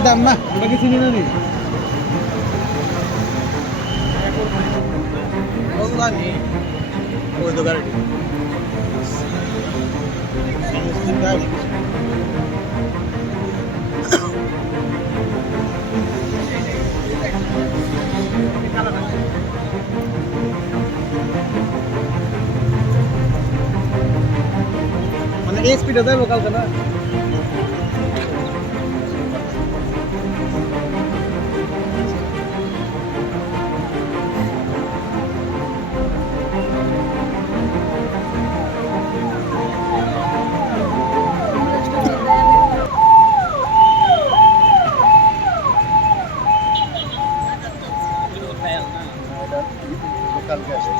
দাম না ওটা কি চিনি না নি জানি ওই তো গাড়ি মানে এই স্পিডে যাবো কালকে না কালকে আসে